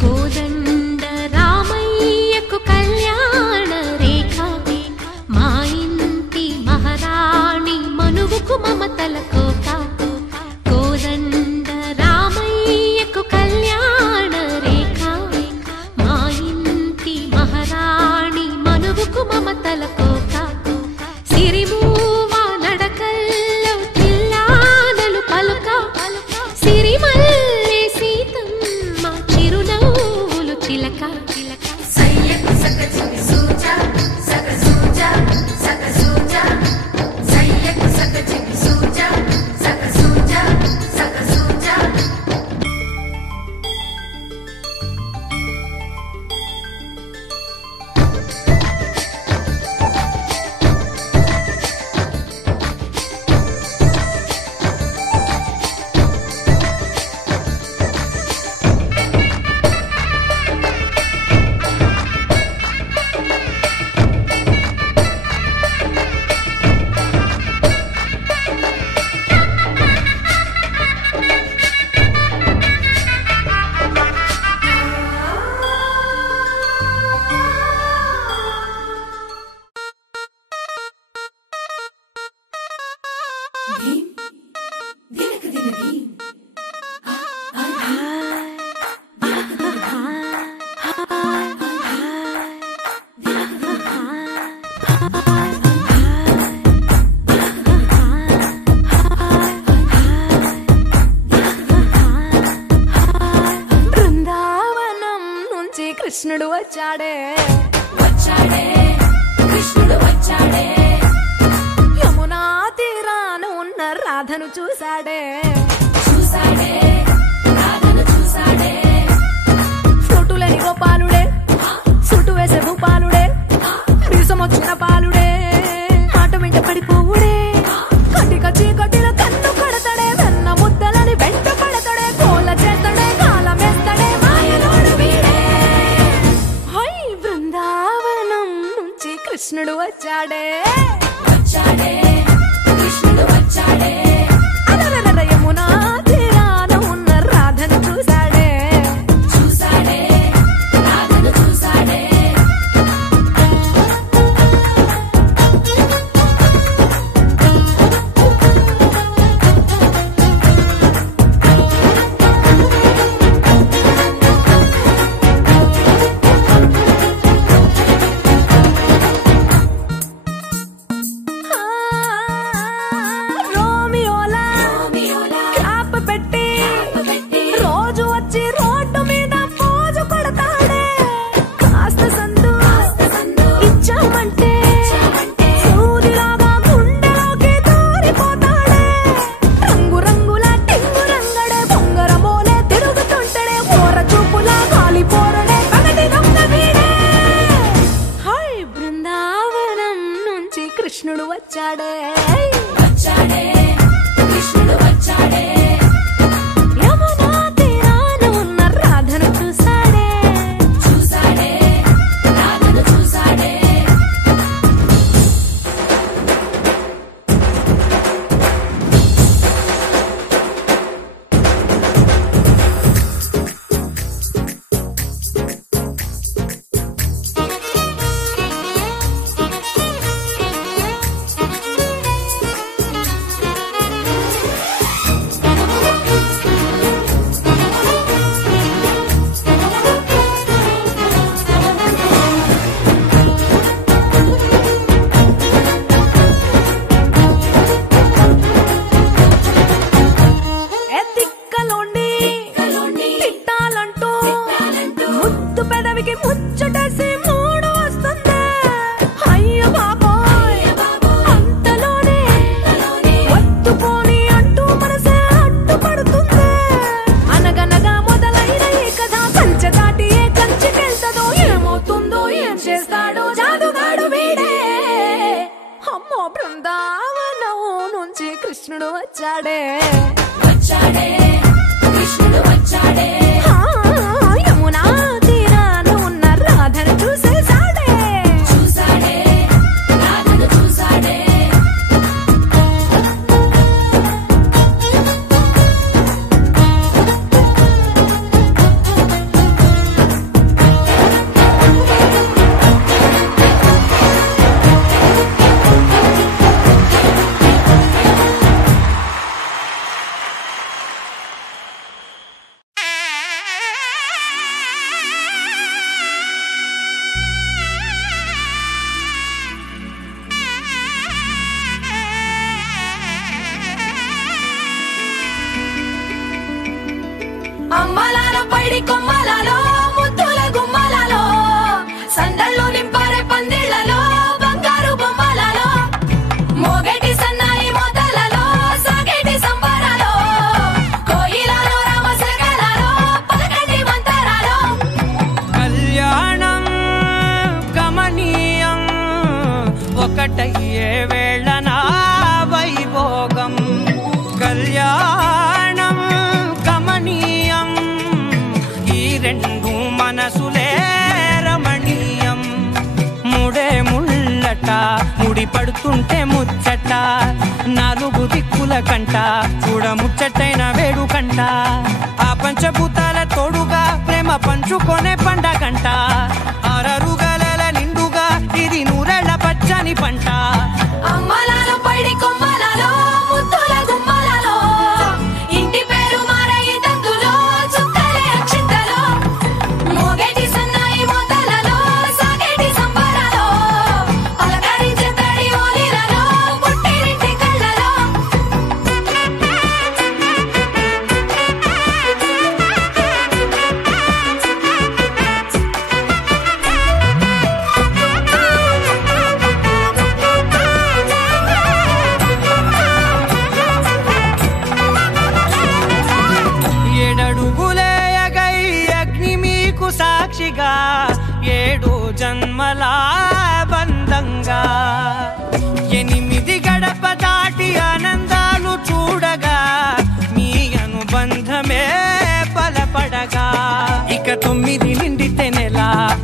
కోదండ రామయ్యకు కళ్యాణ రేఖ మా ఇంటి మహారాణి మనువుకు మమతల కోక. కోదండ రామయ్యకు కళ్యాణ రేఖ మా ఇంటి మహారాణి మనువుకు మమతల కోక. సిరిమూవా నడకల్లో తిల్లానలు పలుక సిరిమల్లె సీతమ్మ చిరునవ్వులు చిలక. సయ్యకు సక చికి సూజా సక సూజా సక సూజా సయ్యకు సక చికి సూజా సక సూజా సక సూజా. బృందావనం నుంచి కృష్ణుడు వచ్చాడే వచ్చాడే కృష్ణుడు వచ్చాడే. యమునా తీరాన ఉన్న రాధను చూశాడే చూసాడే రాధను చూసాడే. సుటులేని గోపాలుడే సుటు వేసే భూపాలుడే వీసమొచ్చిన పాలుడే మాట వెంట పడిపోవుడే. కటిక చీకటిలో కన్ను కడతాడే వెన్న ముద్దలని వెంట పడతాడే కోల చేతడే కాలమేస్తాడే మాయలోడు వీడే. హై బృందావనం నుంచి కృష్ణుడు వచ్చాడే వచ్చాడే కృష్ణుడు వచ్చాడే. అలరలర యమునా తీరాన ఉన్న రాధను చూశాడే చూసాడే రాధను చూసాడే. అమ్మలాల పైడి కొమ్మలలో ముద్దుల గుమ్మలలో సందళ్ళు నింపారే పందిళ్లలో బంగారు బొమ్మలలో మోగేటి సన్నాయి మోతలలో సాగేటి సంబరాలో కోయిలలో రామసగలలో పలకటి మంతరాలో కళ్యాణం గమనీయం ఒకటయ్యే వేళ నా వైభోగం కళ్యాణం గమనీయం ఈ రెండు మనసులే రమణీయం ముడే ముళ్ళట ముడి పడుతుంటే ముచ్చట నాలుగు దిక్కుల కంట చూడ ముచ్చటైన వేడుకంట ఆ పంచభూతాల తోడుగా ప్రేమ పంచుకొనే పండగంట ఆరరుగల నిండుగా ఇది నూరెళ్ళ పచ్చని పంట అమ్మలాల పైడి కొమ్మలలో ముద్దుల గుమ్మలలో ఇంటి పేరు మారయి తందులో చుక్కలే అక్షింతలో మోగేటి సన్నాయి మోతలలో సాగేటి సంబరాలో పలకరించే తడి ఓలిలలో పుట్టినింటి కళ్ళలో ఏడడుగులే ఎగై అగ్ని మీకు సాక్షిగా ఏడు జన్మల బంధంగా ఎనిమిది గడప దాటి ఆనందాలు చూడగా మీ అనుబంధమే బలపడగా ఇక 9 నిండితే నెల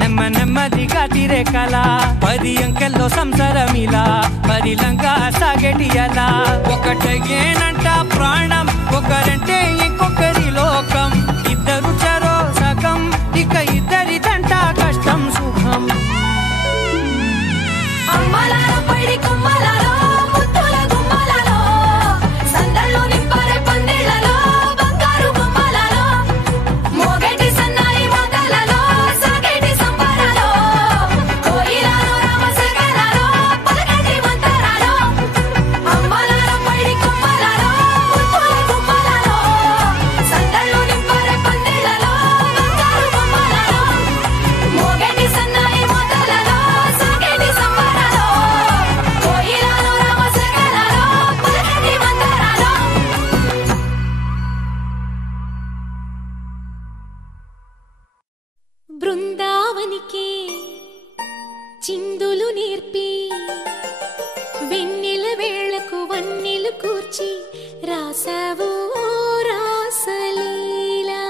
నెమ్మదిగా తిరే కల 10 అంకెల్లో సంసారమిలా పరిలంగా సాగేటి అలా ఒకటేనంట ప్రాణం ఒకరంటే ఇంకొకరి లోకం ఇద్దరు చరో సగం ఇక ఇద్దరిదంట కష్టం సుఖం అమ్మలాల పైడి కొమ్మలలో ముద్దుల గుమ్మలలో సందళ్ళు నింపారే పందిళ్లలో బంగారు బొమ్మలలో మోగేటి సన్నాయి మోతలలో సాగేటి సంబరాలో కోయిలలో రామసగలలో పలకటి మంతరాలో అమ్మలాల పైడి కొమ్మలలో ముద్దుల గుమ్మలలో సందళ్ళు నింపారే పందిళ్లలో బంగారు బొమ్మలలో మోగేటి సన్నాయి మోతలలో సాగేటి సంబరాలో కోయిలలో రామసగలలో పలకటి మంతరాలో బృందావనికి చిందులు నేర్పి వెన్నెల వేళకు వన్నెలు కూర్చి రాసావు రాసలీలా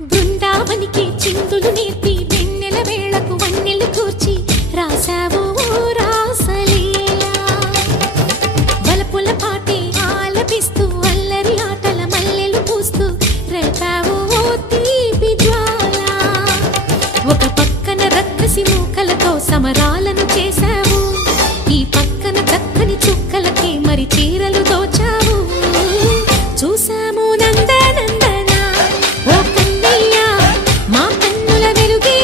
బృందావనికి చిందులు నేర్పి వెన్నెల వేళకు వన్నెలు కూర్చి రాసావు రాసలీలా బలపుల పాటి ఆలపిస్తూ అల్లరి ఆటల మల్లెలు పూస్తూ రేపావు తీపి జ్వాల ఒక పక్కన రక్కసి మూకలతో సమరాలను చేశావు ఈ పక్కన చక్కని చుక్కలకి మరి చీరలు దోచావు చూసాము నందనందన ఓ కన్నయ్య మా కన్నుల వెలుగే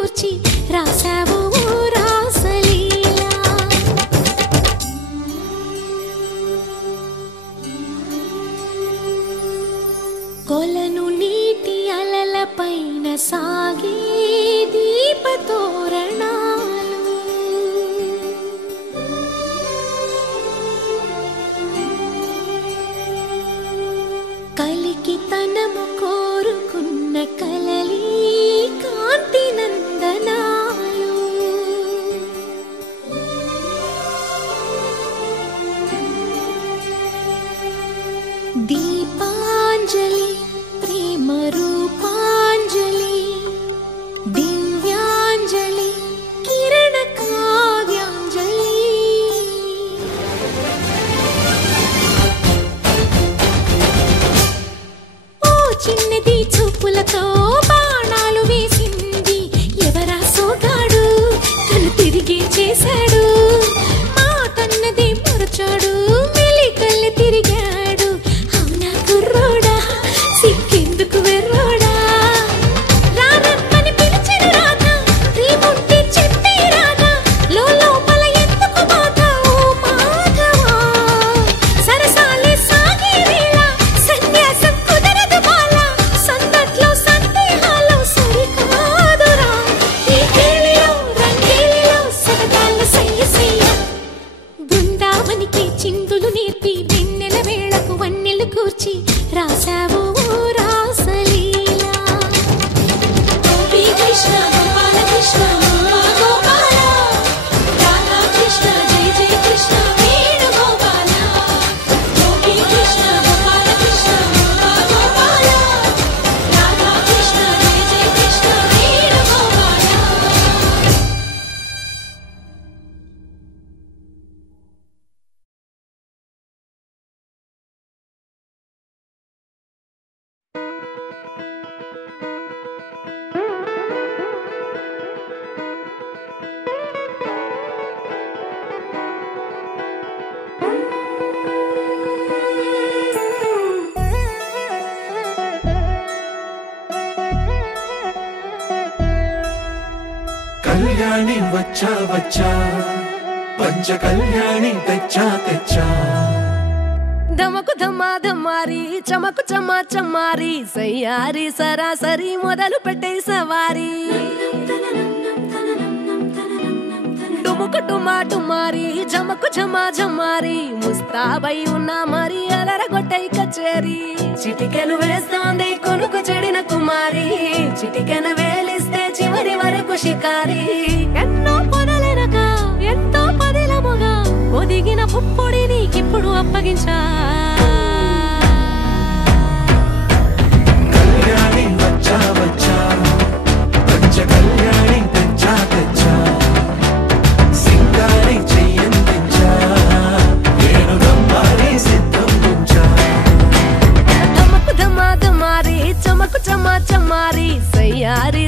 కూర్చి రాసావు రాసలీలా. కొలను నీటి అలల పైన సాగే దీపతోరణాలు, కలికి తనము కోరుకున్న కలలి కాంతి నందనాలు. దీపాంజలి ప్రేమ రూపాంజలి, దివ్యాంజలి కిరణ కావ్యాంజలి. ఓ చిన్నది చూపులతో బాణాలు వేసింది ఎవరా సోగాడు, తను తిరిగి చేశాడు మాటన్నది మరచాడు, మెలికల్లి తిరిగాడు అవునా కుర్రోడా సిక్కెందుకు వెర్రోడా. రానమ్మని పిలిచిన రాగా రీముంటి చెప్పే రాగా లోపల ఎందుకు బాధ ఓ మాధవా. సరసాలే సాగే వేళ సన్యాసం కుదరదు బాల, సందట్లో సందేహాలు సరికాదురా. ఈ కేళిలో రంగేలిలో సరదాల సయ్య సయ్య. బృందావనికి చిందులు నేర్పి వెన్నెల వేళకు వన్నెలు కూర్చి రాసావు రాసలీలా. గోపీ కృష్ణ గోపాల కృష్ణ గోపాల, రాధా కృష్ణ జయ జయ కృష్ణ వేణుగోపాల. గోపీ కృష్ణ గోపాల కృష్ణ గోపాల, రాధా కృష్ణ జయ జయ కృష్ణ వేణుగోపాల. కళ్యాణి వచ్చా వచ్చా, పంచ కళ్యాణి తెచ్చా తెచ్చా. ధమకు ధమ్మా ధమ్మారి చమకు చమ్మా చమ్మారి, సయ్యారి సరాసరి మొదలు పెట్టే సవారి. డుముకు డుమా డుమారి జమకు ఝమా ఝమారి, ముస్తాబై ఉన్నా మరి అలరగొట్టై కచేరి. చిటికెను వేస్తోంది కొనుకు చెడిన కుమారి, చిటికెను వేలిస్తే చివరి వరకు షికారి. ఎన్నో పొదలెనక ఎంతో పదిలముగా ఒదిగిన పుప్పొడి నీకిప్పుడు అప్పగించా. కళ్యాణి వచ్చా వచ్చా, పంచ కళ్యాణి తెచ్చా తెచ్చా. సింగారి చెయ్యందించా, వేణుగమ్మారి సిద్ధం ఉంచా. ధమకు ధమా ధమారి చమకు చమా చమారి, సయ్యారి